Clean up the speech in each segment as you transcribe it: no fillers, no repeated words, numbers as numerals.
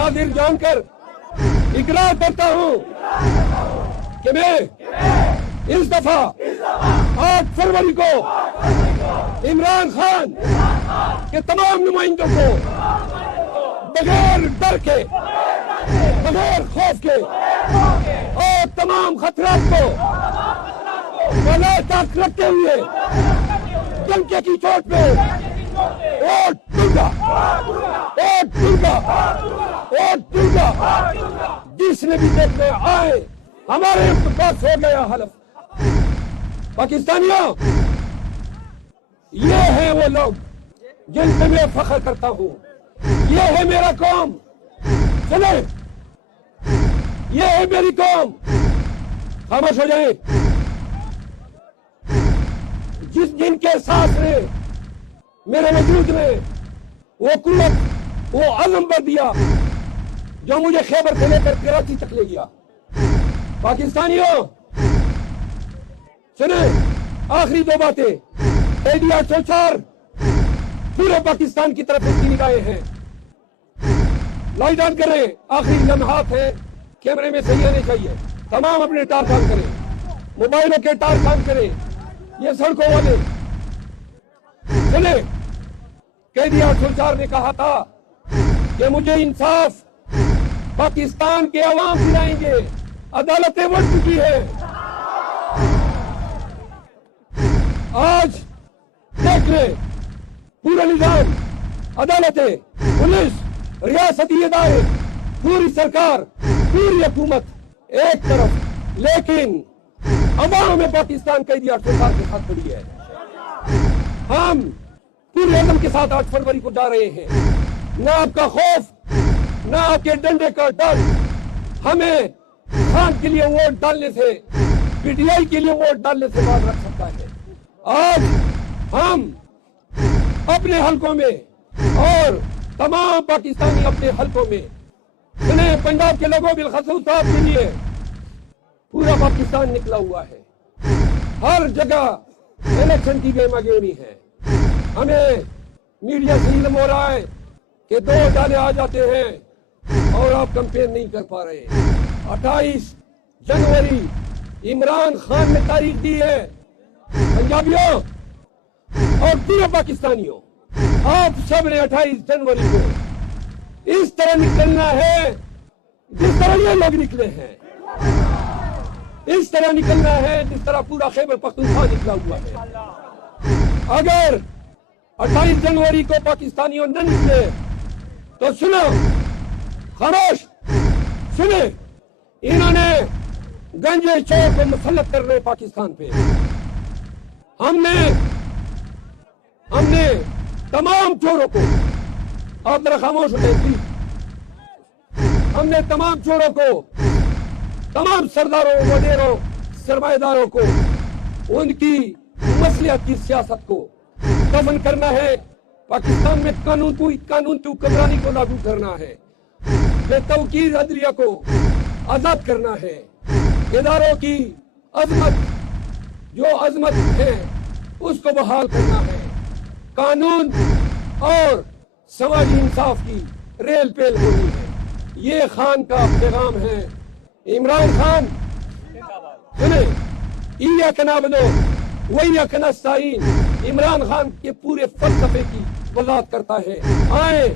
नादिर जानकर इकरार करता हूँ कि मैं इस दफा 8 फरवरी को इमरान खान के तमाम नुमाइंदों को बगैर डर के, बगैर खौफ के और तमाम खतरात को गले तक रखते हुए डंके की चोट पे वोट दूंगा, वोट दूंगा, वोट दूंगा। जिसने भी देखने आए हमारे पास हो गया हलफ। पाकिस्तानियों, ये है वो लोग जिन पे मैं फख्र करता हूँ। ये है मेरा कौम। सुने, ये है मेरी कौम। खामोश हो जाए। जिनके सांस ने मेरे वजूद में वो कुव्वत, वो अज़म पर दिया जो मुझे खैबर से लेकर कराची तक ले गया। पाकिस्तानियों सुने, आखिरी 2 बातें। एडीआर 804 पूरे पाकिस्तान की तरफ उसकी निगाहें हैं। लाइट ऑन करें, आखिरी लम्हात है, कैमरे में सही आने चाहिए। तमाम अपने टार काम करें, मोबाइलों के टार काम करें। ये सड़कों वाले सुने, एडीआर 804 ने कहा था कि मुझे इंसाफ पाकिस्तान के अवाम दिलाएंगे। अदालतें बढ़ चुकी है। आज देख ले, पूरा निजाम, अदालतें, पुलिस, रियासती इदारे, पूरी सरकार, पूरी हुकूमत एक तरफ, लेकिन अवाम में पाकिस्तान का एडीआर 804 के साथ खड़ी है। हम पूरे अज़म के साथ 8 फरवरी को जा रहे हैं। ना आपका खौफ, ना आपके डंडे का डर हमें खान के लिए वोट डालने से, पीटीआई के लिए वोट डालने से बात रख सकता है। आज हम अपने हलकों में और तमाम पाकिस्तानी अपने हलकों में, सुने पंजाब के लोगों बिलखसूस साहब के लिए पूरा पाकिस्तान निकला हुआ है। हर जगह इलेक्शन की गेमागेमी है। हमें मीडिया से इल्म हो रहा है कि 2 डाले आ जाते हैं और आप कैंपेन नहीं कर पा रहे। 28 जनवरी इमरान खान ने तारीख दी है। पंजाबियों और पूरे पाकिस्तानियों, आप सब ने 28 जनवरी को इस तरह निकलना है जिस तरह ये लोग निकले हैं। इस तरह निकलना है जिस तरह पूरा खैबर पख्तूनख्वा निकला हुआ है। अगर 28 जनवरी को पाकिस्तानियों न निकले तो सुनो, खामोश सुने, इन्होंने गंजे चौक को मुसल्लत कर रहे पाकिस्तान पे। हमने तमाम चोरों को, आप जरा खामोश हो जाए प्लीज। हमने तमाम चोरों को, तमाम सरदारों, वडेरों, सरमाएदारों को, उनकी मसलियत की सियासत को दफन करना है। पाकिस्तान में कानून की हुक्मरानी को लागू करना है। बेतौकीर अदलिया को आजाद करना है। इदारों की अजमत, जो अजमत है, उसको बहाल करना है। कानून और समाजी इंसाफ की रेल पेल होनी है। ये खान का पैगाम है। इमरान खान सुने, इय्याक नअबुदु व इय्याक नस्तईन इमरान खान के पूरे फलसफे की वजाहत करता है। आए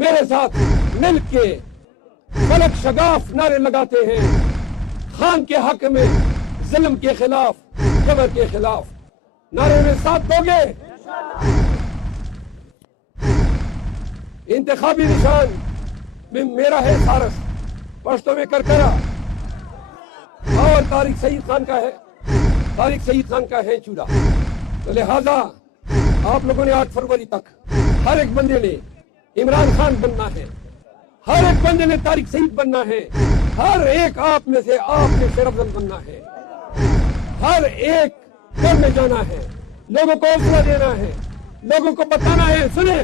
मेरे साथ मिलके फलक शगाफ नारे लगाते हैं। खान के हक में, जुल्म के खिलाफ, जबर के खिलाफ। नारे में साथ दोगे? इंतखाबी निशान में मेरा है सारस, पश्तो में करकरा, और तारिक सईद खान का है, तारिक सईद खान का है चूड़ा। तो लिहाजा आप लोगों ने 8 फरवरी तक हर एक बंदे ने इमरान खान बनना है, हर एक बंदे ने तारिक सईद बनना है, हर एक आप में से आपने शेरअफजल बनना है, हर एक घर में जाना है, लोगों को हौसला देना है, लोगों को बताना है, सुने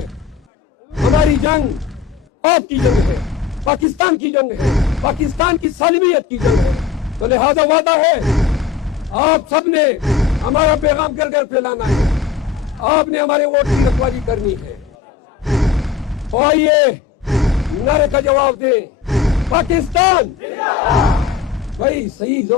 हमारी जंग आपकी जंग है, पाकिस्तान की जंग है, पाकिस्तान की सालिमियत की जंग है। तो लिहाजा वादा है आप सबने हमारा पैगाम घर घर फैलाना है, आपने हमारे वोट की रखवाली करनी है। तो आइए نعرے کا جواب دیں. پاکستان بھائی صحیح زور